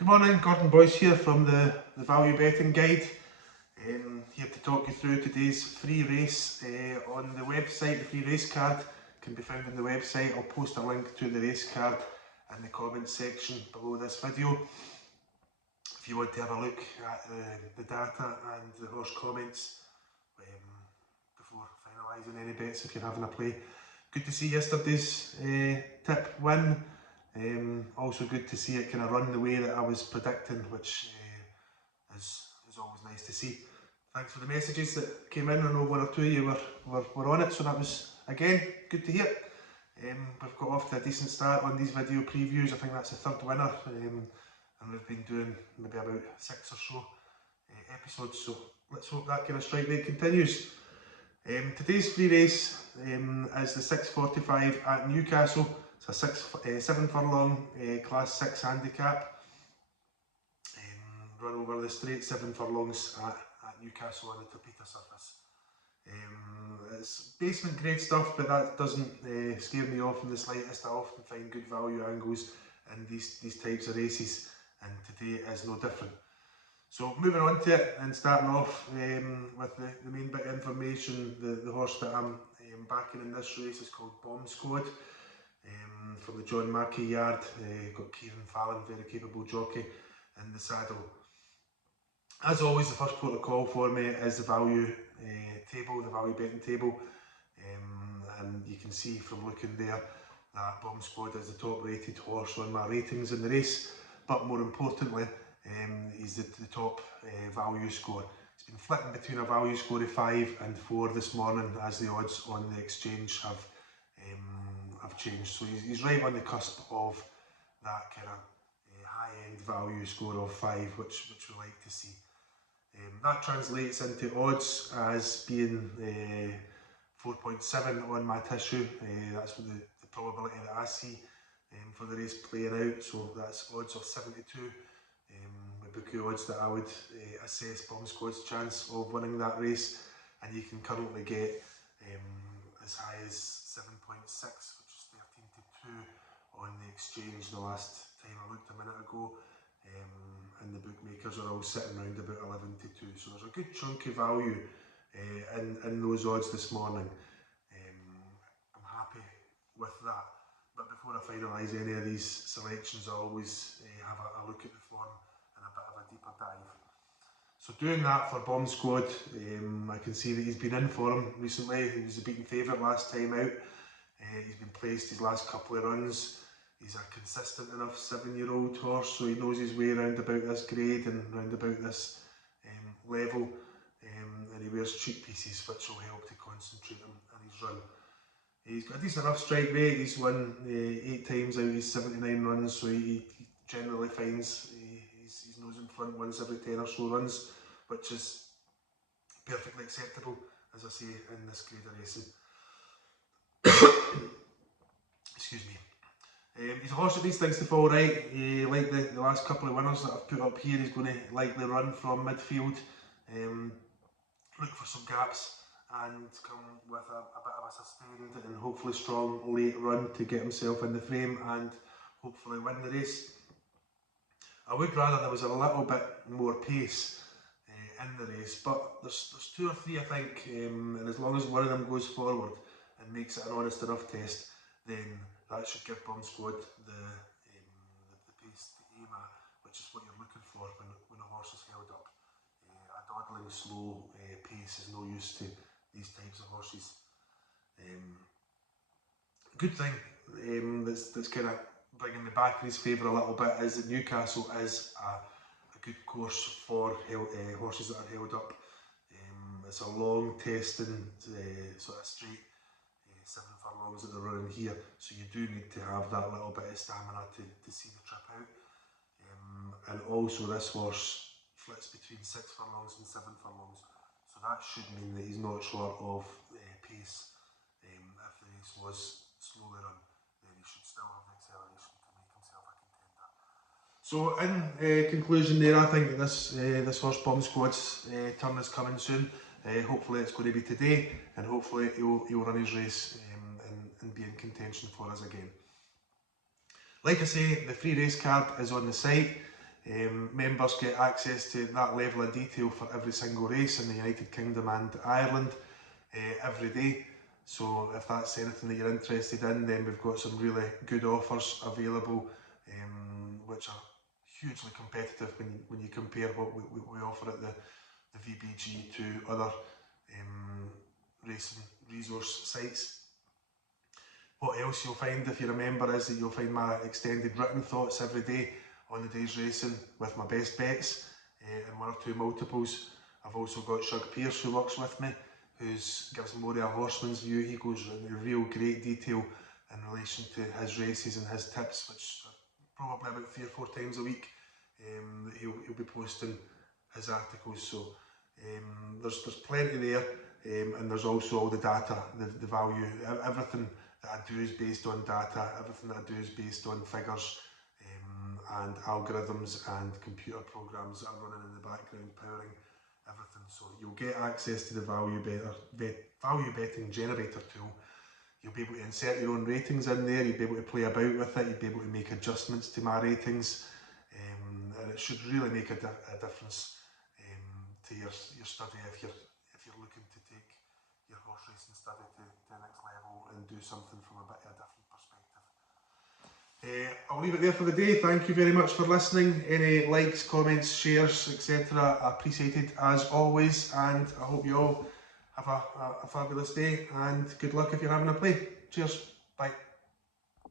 Good morning, Gordon Boyce here from the Value Betting Guide. Here to talk you through today's free race on the website. The free race card can be found on the website. I'll post a link to the race card in the comments section below this video. If you want to have a look at the data and the horse comments before finalising any bets if you're having a play. Good to see yesterday's tip win. Also good to see it kind of run the way that I was predicting, which is always nice to see. Thanks for the messages that came in. I know one or two of you were on it, so that was, again, good to hear. We've got off to a decent start on these video previews. I think that's the third winner, and we've been doing maybe about 6 or so episodes, so let's hope that kind of strike rate continues. Today's free race is the 6:45 at Newcastle. It's a 7 furlong class 6 handicap. Run over the straight 7 furlongs at Newcastle on the Tapeta surface. It's basement grade stuff, but that doesn't scare me off in the slightest. I often find good value angles in these types of races, and today is no different. So moving on to it and starting off with the main bit of information, the horse that I'm backing in this race is called Bomb Squad. From the John Mackey yard, got Kieran Fallon, very capable jockey in the saddle. As always, the first port of call for me is the value table, the value betting table, and you can see from looking there that Bomb Squad is the top rated horse on my ratings in the race, but more importantly, he's the top value score. It's been flicking between a value score of 5 and 4 this morning as the odds on the exchange have changed. So he's right on the cusp of that kind of high-end value score of 5, which we like to see. That translates into odds as being 4.7 on my tissue. That's what the probability that I see for the race playing out. So that's odds of 72. The bookie odds that I would assess Bomb Squad's chance of winning that race, and you can currently get as high as 7.6, which is 13-2 on the exchange the last time I looked a minute ago, and the bookmakers are all sitting around about 11-2, so there's a good chunk of value in those odds this morning. I'm happy with that, but before I finalise any of these selections, I always have a look at the form and a bit of a deeper dive. So doing that for Bomb Squad, I can see that he's been in form recently. He was a beaten favourite last time out. He's been placed his last couple of runs. He's a consistent enough 7-year-old horse, so he knows his way around about this grade and round about this level, and he wears cheek pieces, which will help to concentrate him in his run. He's got a decent enough strike rate. He's won 8 times out of his 79 runs, so he generally finds his nose in front once every 10 or so runs, which is perfectly acceptable, as I say, in this grade of racing. Excuse me. He's a horse that needs things to fall right. Like the last couple of winners that I've put up here, he's going to likely run from midfield, look for some gaps and come with a bit of a sustained and hopefully strong late run to get himself in the frame and hopefully win the race. I would rather there was a little bit more pace in the race, but there's 2 or 3 I think, and as long as one of them goes forward and makes it an honest enough test, then that should give Bomb Squad the pace to aim at, which is what you're looking for when a horse is held up. A dawdling, slow pace is no use to these types of horses. Good thing that's kind of bringing the back in his favour a little bit is that Newcastle is a good course for horses that are held up. It's a long testing sort of straight 7 furlongs that they're running here, so you do need to have that little bit of stamina to see the trip out. And also this horse flits between 6 furlongs and 7 furlongs, so that should mean that he's not short of pace. If the race was slowly run, then he should still have the acceleration to make himself a contender. So in conclusion there, I think that this horse Bomb Squad's turn is coming soon. Hopefully it's going to be today, and hopefully he'll run his race and be in contention for us again. Like I say, the free race card is on the site. Members get access to that level of detail for every single race in the United Kingdom and Ireland every day. So if that's anything that you're interested in, then we've got some really good offers available, which are hugely competitive when you compare what we offer at the VBG to other racing resource sites. What else you'll find if you're a member is that you'll find my extended written thoughts every day on the day's racing with my best bets and 1 or 2 multiples. I've also got Shug Pearce who works with me, who gives more of a horseman's view. He goes into real great detail in relation to his races and his tips, which are probably about 3 or 4 times a week. He'll be posting his articles, so there's plenty there, and there's also all the data, the value, everything that I do is based on data, everything that I do is based on figures and algorithms and computer programs that are running in the background powering everything. So you'll get access to the value betting generator tool. You'll be able to insert your own ratings in there, you'll be able to play about with it, you'll be able to make adjustments to my ratings, and it should really make a difference to your study if you're looking to take your horse racing study to the next level and do something from a bit of a different perspective. I'll leave it there for the day. Thank you very much for listening. Any likes, comments, shares, etc. are appreciated as always, and I hope you all have a fabulous day and good luck if you're having a play. Cheers.